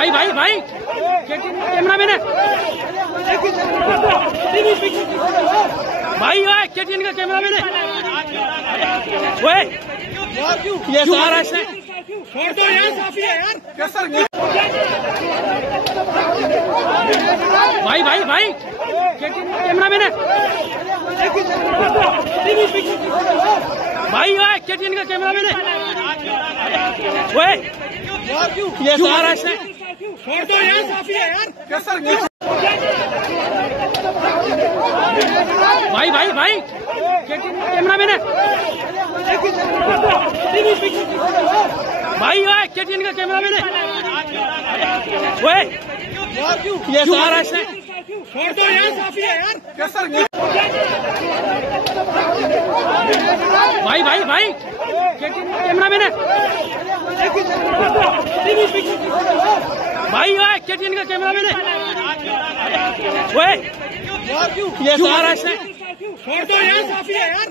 भाई भाई भाई कैमरा मैन है भाई, KTN का कैमरा मैन है। ये सारा छोड़ दो यार, काफी है यार। भाई भाई भाई KTN का कैमरा मैन है भाई, KTN का कैमरा मैन है। ये सारा छोड़ दो यार, काफी है यार। भाई भाई भाई KTN का कैमरा मैन है भाई, KTN का कैमरा मैन है। ये सारा छोड़ दो यार, काफी है यार। भाई भाई भाई KTN का कैमरा मैन है भाई, KTN का कैमरा मैन है। ये सारा छोड़ दो यार, काफी है यार।